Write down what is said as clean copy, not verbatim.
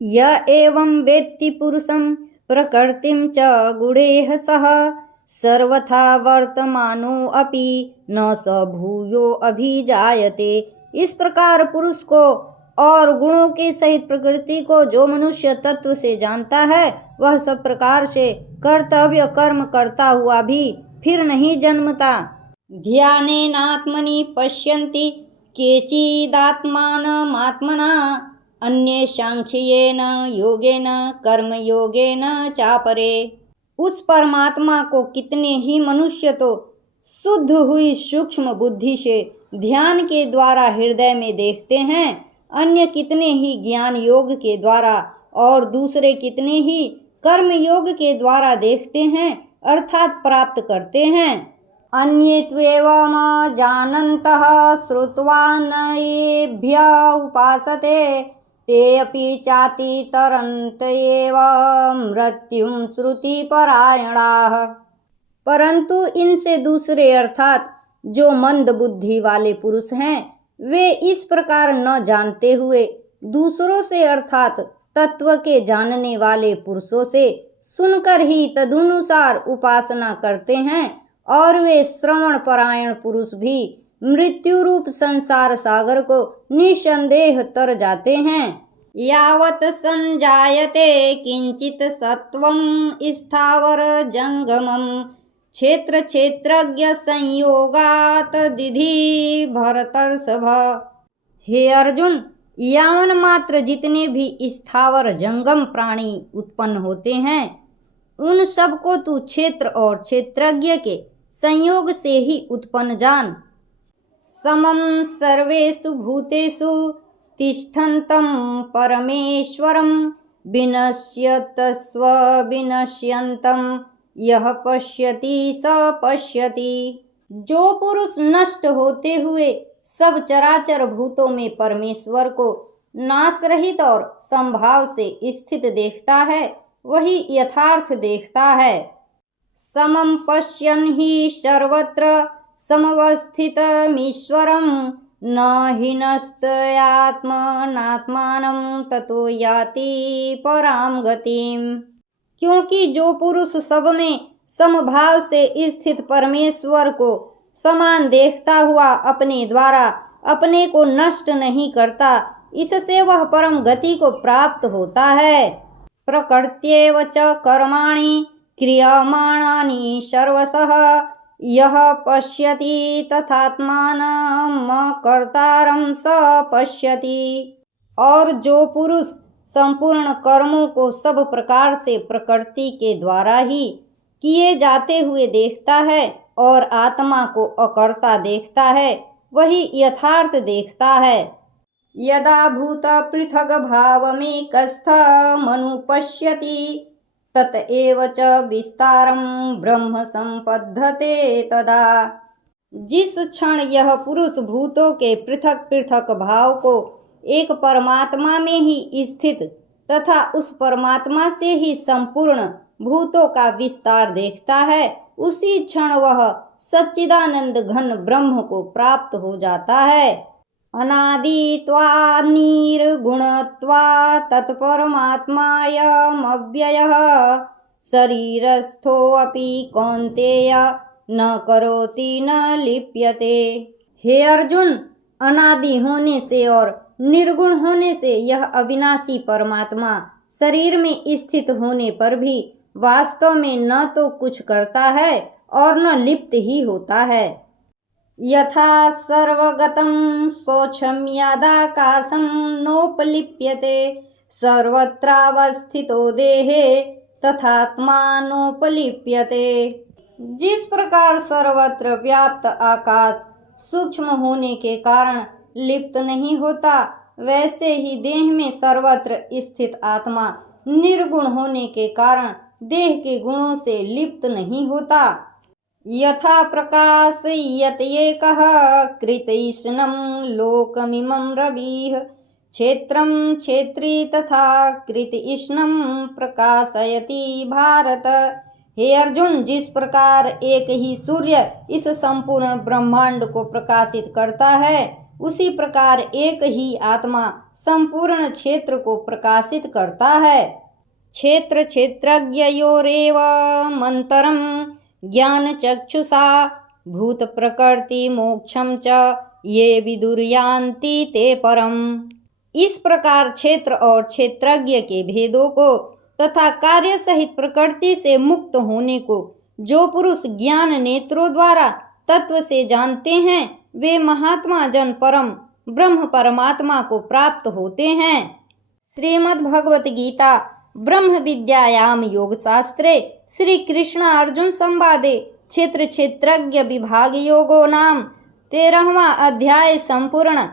य एवं वेत्ति पुरुषं प्रकृतिं च गुणैः सह सर्वथा वर्तमानोऽपि न स भूयो अभिजायते। इस प्रकार पुरुष को और गुणों के सहित प्रकृति को जो मनुष्य तत्व से जानता है, वह सब प्रकार से कर्तव्य कर्म करता हुआ भी फिर नहीं जन्मता। ध्यानेनात्मनि पश्यन्ति केचिदात्मानमात्मना अन्ये सांख्येन योगेन कर्मयोगेन चापरे। उस परमात्मा को कितने ही मनुष्य तो शुद्ध हुई सूक्ष्म बुद्धि से ध्यान के द्वारा हृदय में देखते हैं, अन्य कितने ही ज्ञान योग के द्वारा और दूसरे कितने ही कर्म योग के द्वारा देखते हैं अर्थात प्राप्त करते हैं। अन्ये त्वेवम जानन्तः श्रुत्वा नयेभ्य उपासते ते अपि चातितरन्त एव मृत्युं श्रुतिपरायणाः। परंतु इनसे दूसरे अर्थात जो मंद बुद्धि वाले पुरुष हैं, वे इस प्रकार न जानते हुए दूसरों से अर्थात तत्व के जानने वाले पुरुषों से सुनकर ही तदनुसार उपासना करते हैं, और वे श्रवण परायण पुरुष भी मृत्यु रूप संसार सागर को निसंदेह तर जाते हैं। यावत् संजायते किंचित सत्वं स्थावर जंगमं क्षेत्र क्षेत्रज्ञ संयोगात दिधि भरतर्षभ। हे अर्जुन, यावन मात्र जितने भी स्थावर जंगम प्राणी उत्पन्न होते हैं, उन सब को तू क्षेत्र और क्षेत्रज्ञ के संयोग से ही उत्पन्न जान। समं सर्वेषु भूतेषु तिष्ठन्तं परमेश्वरं विनश्यतस्व विनश्यन्तं यह पश्यति स पश्यति। जो पुरुष नष्ट होते हुए सब चराचर भूतों में परमेश्वर को नाश रहित और संभाव से स्थित देखता है, वही यथार्थ देखता है। समं पश्यन् हि सर्वत्र समवस्थितमीश्वरं न हिनस्तयात्मनात्मानं ततो याति परां गतिम्। क्योंकि जो पुरुष सब में समभाव से स्थित परमेश्वर को समान देखता हुआ अपने द्वारा अपने को नष्ट नहीं करता, इससे वह परम गति को प्राप्त होता है। प्रकृत्येव च कर्माणि क्रियमाणानि सर्वशः यः पश्यति तथात्मानं कर्तारं स पश्यति। और जो पुरुष संपूर्ण कर्मों को सब प्रकार से प्रकृति के द्वारा ही किए जाते हुए देखता है और आत्मा को अकर्ता देखता है, वही यथार्थ देखता है। यदा भूत पृथग भावमेकस्थमनुपश्यति तत एव च विस्तारं ब्रह्म संपद्यते तदा। जिस क्षण यह पुरुष भूतों के पृथक पृथक भाव को एक परमात्मा में ही स्थित तथा उस परमात्मा से ही संपूर्ण भूतों का विस्तार देखता है, उसी क्षण वह सच्चिदानंद घन ब्रह्म को प्राप्त हो जाता है। अनादित्वा निर्गुणत्वा तत्परमात्मायमव्ययः शरीरस्थोऽपि कौन्तेय न करोति न लिप्यते। हे अर्जुन, अनादि होने से और निर्गुण होने से यह अविनाशी परमात्मा शरीर में स्थित होने पर भी वास्तव में न तो कुछ करता है और न लिप्त ही होता है। यथा सर्वगतं शोछं यदाकाशं नोपलिप्यते सर्वत्रावस्थितो देहे तथात्मानोपलिप्यते। जिस प्रकार सर्वत्र व्याप्त आकाश सूक्ष्म होने के कारण लिप्त नहीं होता, वैसे ही देह में सर्वत्र स्थित आत्मा निर्गुण होने के कारण देह के गुणों से लिप्त नहीं होता। यथा प्रकाशयत एकः कृतैष्णं लोकमिमं रविः क्षेत्रं क्षेत्री तथा कृतैष्णं प्रकाशयति भारत। हे अर्जुन, जिस प्रकार एक ही सूर्य इस संपूर्ण ब्रह्मांड को प्रकाशित करता है, उसी प्रकार एक ही आत्मा संपूर्ण क्षेत्र को प्रकाशित करता है। क्षेत्र क्षेत्रज्ञयोरेव मंतरम ज्ञान चक्षुषा भूत प्रकृति मोक्षम च ये विदुर्यान्ति ते परम। इस प्रकार क्षेत्र और क्षेत्रज्ञ के भेदों को तथा कार्य सहित प्रकृति से मुक्त होने को जो पुरुष ज्ञान नेत्रों द्वारा तत्व से जानते हैं वे महात्मा जन परम ब्रह्म परमात्मा को प्राप्त होते हैं। श्रीमद् भगवत गीता ब्रह्म विद्यायाम योग शास्त्रे श्री कृष्ण अर्जुन संवादे क्षेत्र क्षेत्रज्ञ विभाग योगो नाम 13वां अध्याय संपूर्ण।